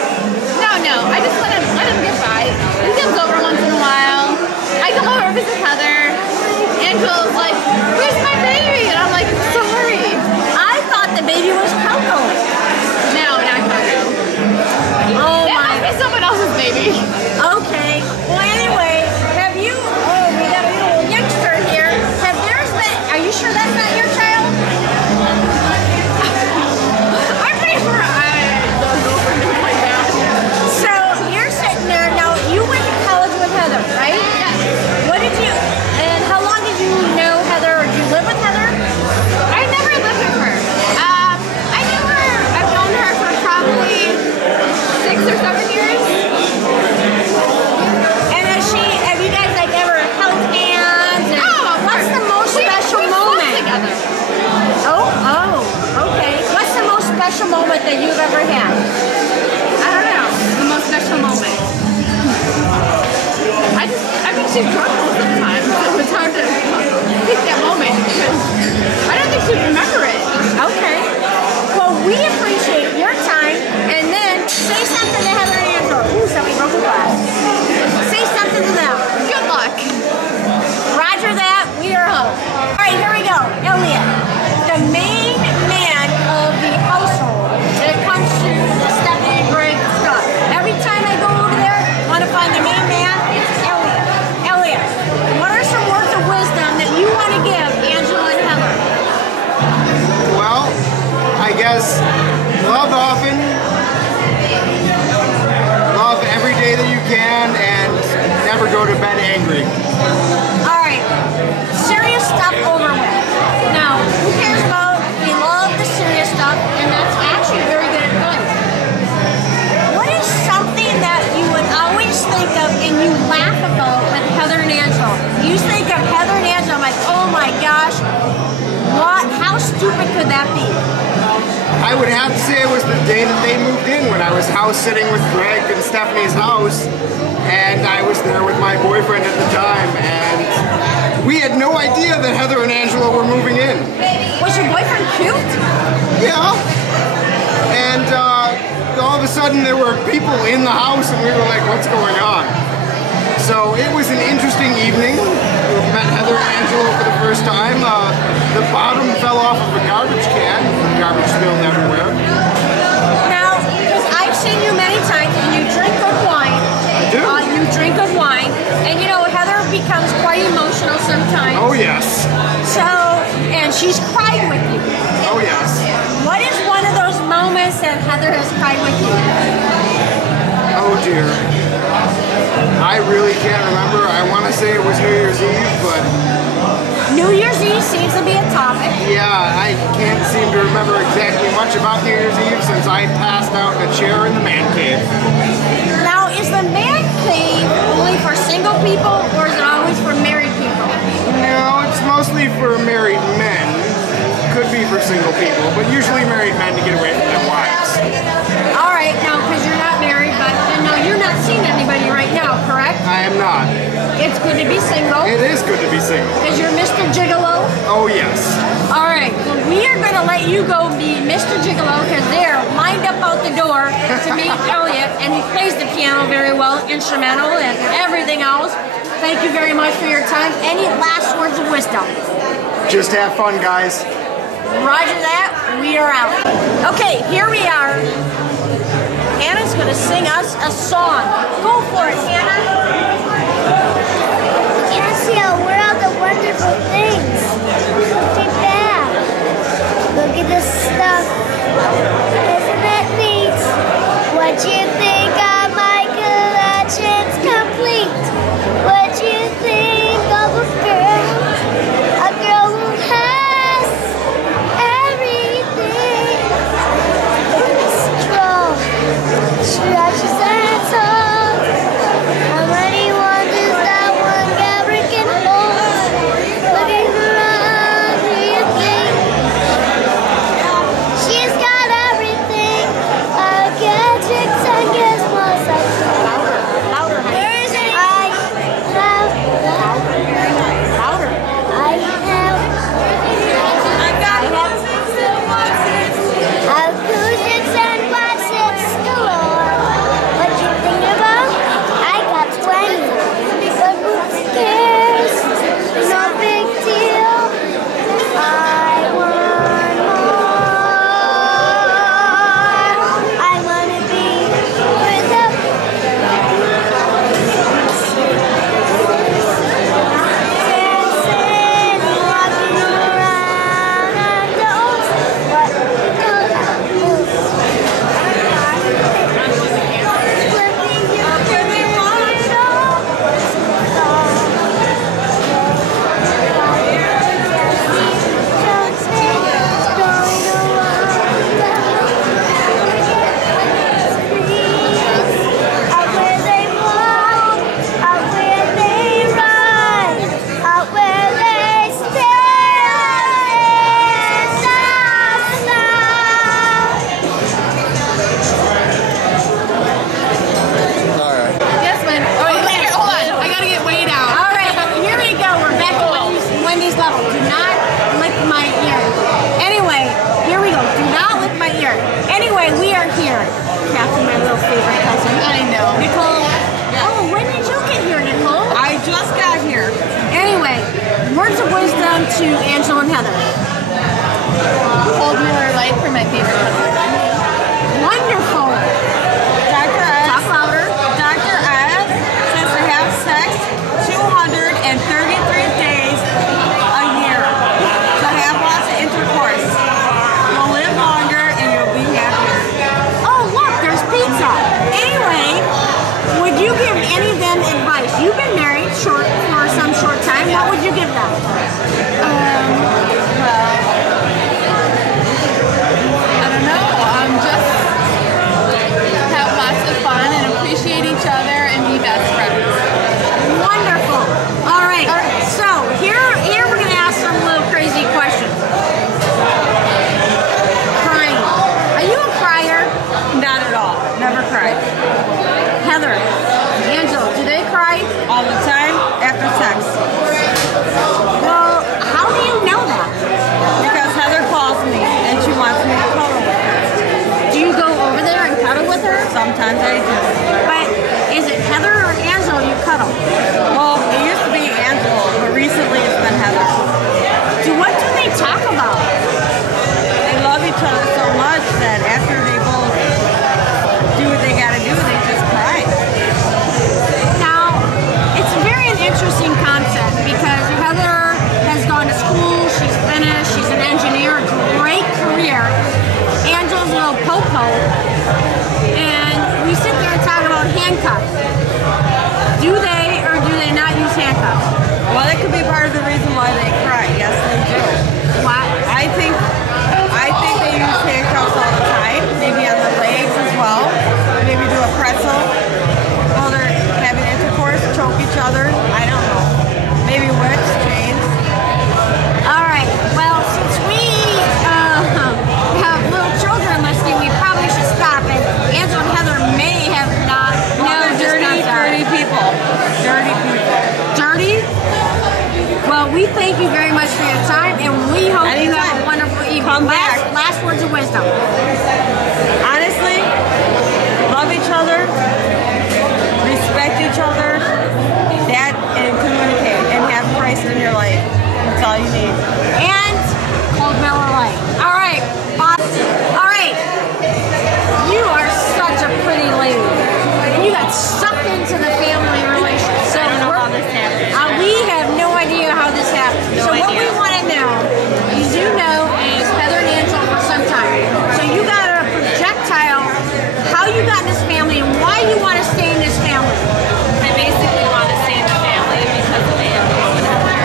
No. I just let him get by. He comes over once in a while. I come over and visit Heather. Angelo's like, where's my baby? And I'm like, sorry. I thought the baby was Coco. No, not Coco. Oh that my. must be someone else's baby. Okay. Well, anyway, have you? Oh, we got a little. she's drunk most of the time, so it's hard to pick that moment because I don't think she'd remember it. Okay. Well, we appreciate your time, and then say something to Heather and Angela. Ooh, somebody broke a glass. Say something to them. Good luck. Roger that. We are home. All right, here we go. Elliot, the main man of the household when it comes to the Stephanie and Greg stuff. Every time I go over there, I want to find the main man. It's Elliot. Elliot, what are some words of wisdom that you want to give Angela and Heather? Well, I guess love often, love every day that you can, and never go to bed angry. All right, serious stuff over with. Now, who cares about, we love the serious stuff, and that's actually very good advice. What is something that you would always think of and you laugh about with Heather and Angela? You think of Heather and Angela, I'm like, oh my gosh, what? How stupid could that be? I would have to say it was the day that they moved in when I was house sitting with Greg in Stephanie's house, and I was there with my boyfriend at the time, and we had no idea that Heather and Angela were moving in. Was your boyfriend cute? Yeah. And all of a sudden there were people in the house and we were like, what's going on? So it was an interesting evening. We met Heather and Angela for the first time. The bottom fell off of a garbage can. Garbage spilled everywhere. Now, because I've seen you many times and you drink good wine. I do. You drink good wine. And you know, Heather becomes quite emotional sometimes. Oh yes. So, and she's cried with you. Oh yes. What is one of those moments that Heather has cried with you? Oh dear. I really can't remember. I want to say it was New Year's Eve, but... New Year's Eve seems to be a topic. Yeah, I can't seem to remember exactly much about New Year's Eve since I passed out in a chair in the man cave. Now, is the man cave only for single people or is it always for married people? No, it's mostly for married men. Could be for single people, but usually married men to get away from their wives. All right, now, because you're not married, but no, you're not seeing anybody right now, correct? I am not. It's good to be single. It is good to be single. Because you're Mr. Gigolo? Oh, yes. All right, well, we are going to let you go be Mr. Gigolo because they're lined up out the door to meet Elliot, and he plays the piano very well, instrumental, and everything else. Thank you very much for your time. Any last words of wisdom? Just have fun, guys. Roger that. We are out. Okay, here we are. Hannah's going to sing us a song. Go for it, Hannah. Can't see a world of wonderful things. Look at that. Look at this stuff. Isn't it neat? What you think of my collection's complete? What you think of a girl? A girl who has everything. Strong, stretches and tall. How many to Angela and Heather? Cold Miller Lite for my favorite one. Wonderful. Dr. S. Talk louder. Dr. S says to have sex 233 days a year. So have lots of intercourse. You'll live longer and you'll be happier. Oh, look, there's pizza. Anyway, would you give any of them advice? You've been married for some short time. What would you give them? I don't know. Just have lots of fun and appreciate each other and be best friends. Wonderful. All right. So here we're gonna ask some little crazy questions. Crying. Are you a crier? Not at all. Never cried. Heather, Angela, do they cry? All the time after sex. Well, how do you know that? Because Heather calls me and she wants me to cuddle with her. Do you go over there and cuddle with her? Sometimes I do. But is it Heather or Angela you cuddle? Well, it used to be Angela, but recently it's been Heather. What do they talk about? They love each other so much that after they both do what they gotta do, they just cry. Now, it's very an interesting concept because Heather has gone to school, she's finished, she's an engineer, great career. Angela's a little po-po. And we sit there and talk about handcuffs. Do they or do they not use handcuffs? Well, that could be part of the reason why they cry. Yes, they do. What? I think they use handcuffs all the time, maybe on their legs as well. Maybe do a pretzel while they're having intercourse, choke each other. I don't know. Maybe whips, chains. All right. Well, since we have little children listening, we probably should stop it. Angela and Heather may have not. Dirty people. Dirty people. Dirty? Well, we thank you very much for your time, and we hope you have a wonderful evening. Come back. Last words of wisdom. Honestly, love each other, respect each other, that, and communicate, and have Christ in your life. That's all you need. And Cold Miller Lite. All right. All right. You are such a pretty lady. And you got sucked into the family relationship. So I don't know how this happened. We have no idea how this happened. No so what idea. we want to know, you do know, is Heather and Angela for some time. So you got a projectile, how you got in this family and why you want to stay in this family. I basically want to stay in the family because of Angela and Heather.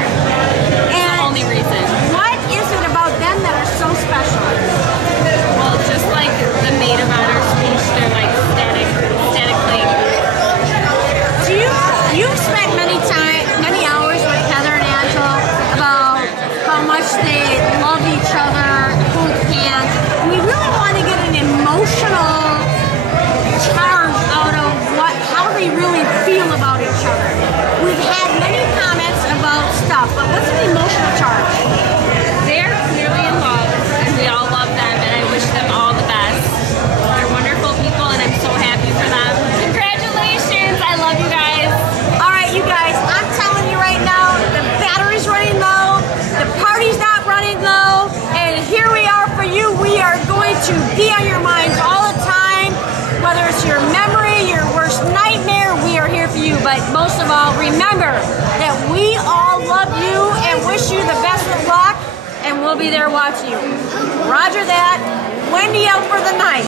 It's the only reason. What is it about them that are so special? Well, just like the maid of honor speech, they're like static clean. You've spent many hours with Heather and Angela about how much they love each other, hold hands. And we really want to get an emotional charge out of how they really feel about each other. We've had many comments about stuff, but what's the emotional charge? They're clearly in love, and we all love them, and I wish them all the best. They're wonderful people, and I'm so happy for them. Congratulations! I love you guys. All right, you guys, I'm telling you right now, the battery's running low, the party's not running low, and here we are for you. We are going to be on your minds all the time, whether it's your memory, your worst nightmare, we are here for you. But most of all, remember that we all love you and wish you the best of luck, and we'll be there watching you. Roger that. Wendy out for the night.